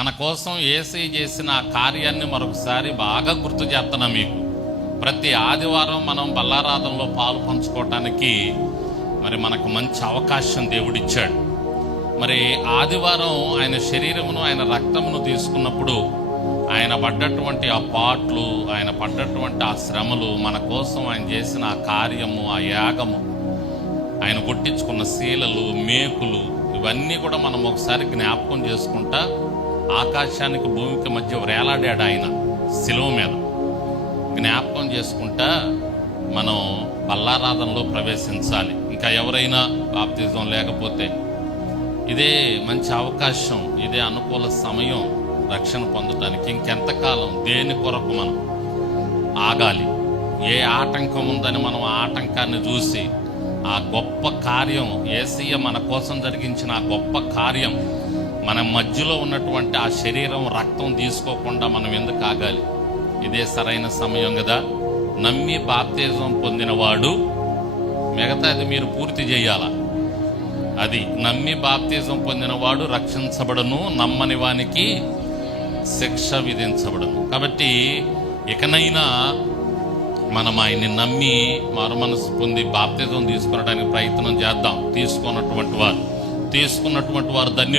మన కోసం యేసయ్య చేసిన ఆ కార్యాన్ని మరొకసారి బాగా గుర్తు చేస్తున్నా మీకు. ప్రతి ఆదివారం మనం బల్లారాధనలో పాలు పంచుకోవటానికి మరి మనకు మంచి అవకాశం దేవుడిచ్చాడు. మరి ఆదివారం ఆయన శరీరమును ఆయన రక్తమును తీసుకున్నప్పుడు ఆయన పడ్డటువంటి ఆ పాట్లు, ఆయన పడ్డటువంటి ఆ శ్రమలు, మన కోసం ఆయన చేసిన ఆ కార్యము, ఆ యాగము, ఆయన కొట్టించుకున్న శీలలు, మేకులు, ఇవన్నీ కూడా మనం ఒకసారి జ్ఞాపకం చేసుకుంటా ఆకాశానికి భూమికి మధ్య వేలాడాడు ఆయన శిలువ మీద. జ్ఞాపకం చేసుకుంటా మనం బల్లారాధనలో ప్రవేశించాలి. ఇంకా ఎవరైనా బాప్తిజం లేకపోతే ఇదే మంచి అవకాశం, ఇదే అనుకూల సమయం రక్షణ పొందడానికి. ఇంకెంతకాలం దేని కొరకు మనం ఆగాలి? ఏ ఆటంకం ఉందని మనం ఆ ఆటంకాన్ని చూసి ఆ గొప్ప కార్యం, యేసయ్య మన కోసం జరిగించిన ఆ గొప్ప కార్యం, మన మధ్యలో ఉన్నటువంటి ఆ శరీరం రక్తం తీసుకోకుండా మనం ఎందుకు ఆగాలి? ఇదే సరైన సమయం కదా. నమ్మి బాప్తిజం పొందినవాడు మిగతాది మీరు పూర్తి చేయాల. అది నమ్మి బాప్తిజం పొందినవాడు రక్షించబడను, నమ్మని వానికి శిక్ష విధించబడను. కాబట్టి ఇకనైనా మనం ఆయన్ని నమ్మి మారు మనసు పొంది బాప్తిజం తీసుకునడానికి ప్రయత్నం చేద్దాం. తీసుకున్నటువంటి వారు ధన్యులు.